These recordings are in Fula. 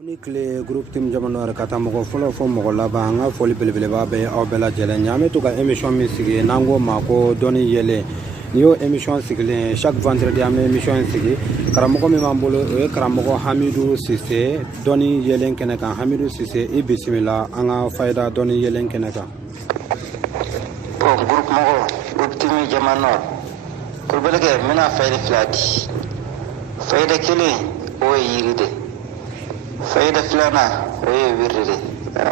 Oni kile groupe Team Jamanoir kata mɔgɔ fɔlɔ fɔ mɔgɔ laban an ka foli belebeleba bɛ aw bɛɛ lajɛlen ɲa an bɛ to ka émission min sigi n'an ko ma ko dɔnni yɛlɛ ni y'o émission sigilen chaque vendredi an bɛ émission in sigi karamɔgɔ min b'an bolo o ye karamɔgɔ Hamidou Cissé dɔnni yɛlɛn kɛnɛ kan Hamidou Cissé i bisimila an ka fayida dɔnni yɛlɛn kɛnɛ kan. Bon groupe mɔgɔ groupe Team Jamanoir ko belege mina fayda filati fayda kelen o ye yiri de fayda filana o ye wirde de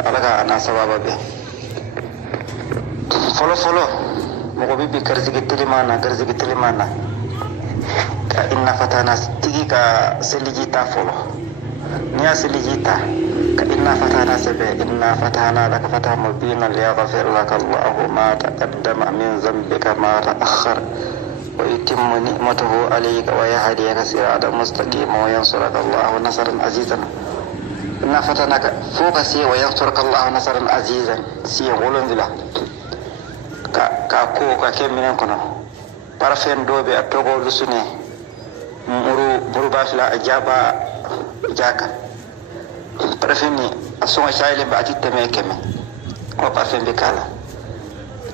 alaga ana sababa be folo mogo bibi garzigi telimana ka inna fatana tigi ka selijita folo niya selijita ka inna fatana sebe inna fatana laka fata mubina liyaghfir laka Allahu ma taqaddama min dhanbika ma ta'akhkhar wa yutimmu ni'matahu alayka wa yahdiyaka siratan mustaqima wa yansuraka Allahu nasran azizan inna fatanaka foka si wa yansuraka Allahu nasran azizan si wolondila ka ko ka keminen kono parafen dobe a togo lusune muru bafla ajaba jaka parafen ni asonga shaile ba atiteme keme o parafen be kala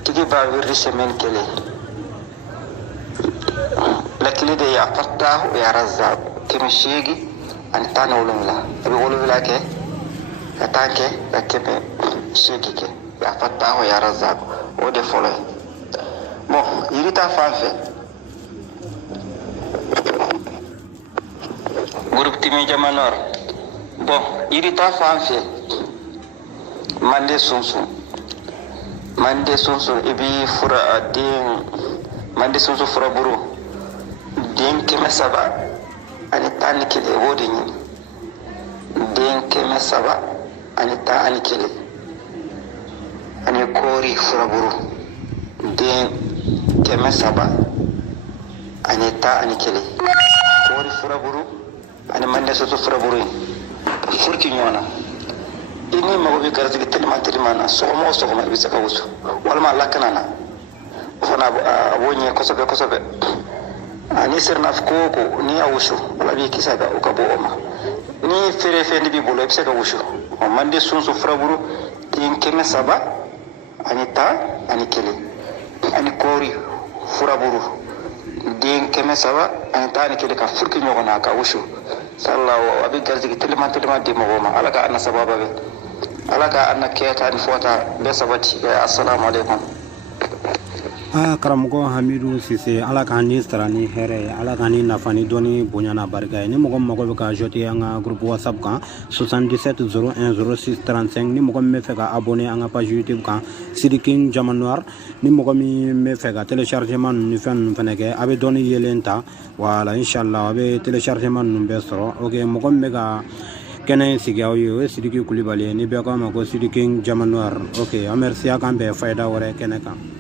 tigi ba wirri semen kele lakili de ya fattahu ya razzaq kimshigi antana wolumla abi wolumla ke katanke akebe shigi ke ya fattahu ya razzaq o de folo bon yirita fanfe groupe Team Jamanoir bon yirita fanfe mande sunsu ibi fura den mande sunsu fura buru den keme saba ani tani kele wodi ni den keme saba ani tani kele ani kori fura buru den keme saba ani ta ani kele kori fura buru ani mande sunsu fura buru furki nyona ini mago bi garzigi telimana sogoma ibisa ka wusu walma lakanana fana abonye kosobe ani sirna fukoko ni awushu wala bi kisaga ukabo oma ni fere fendi bi bolo ibisa ka wusu o mande sunsu fraburu tin keme saba ani ta ani kele ani kori fraburu din keme saba ani ta ani kele ka furki nyogona ka wusu sallallahu abi garzigi telimana di mogoma alaka anna sababa be alaka anna keta ni fota be sabati assalamu alaikum karamɔgɔ Hamidou Cissé ala k'an ni sara ni hɛrɛ ye ala k'an ni nafa ni dɔnni bonya n'a barika ye ni mɔgɔ min mago bɛ ka jeter an ka groupe WhatsApp kan 77 01 06 35 ni mɔgɔ min bɛ fɛ ka abonner an ka page YouTube kan Sidiki Jamanoir ni mɔgɔ min bɛ fɛ ka téléchargement ninnu ni fɛn ninnu fɛnɛ kɛ a bɛ dɔnni yelen ta voilà inchallah a bɛ téléchargement ninnu bɛɛ sɔrɔ ok mɔgɔ min bɛ ka kɛnɛ in sigi aw ye o ye Sidiki Kulibali ye ni bɛɛ k'a ma ko Sidiki Jamanoir ok an merci a k'an bɛn fayida wɛrɛ kɛnɛ kan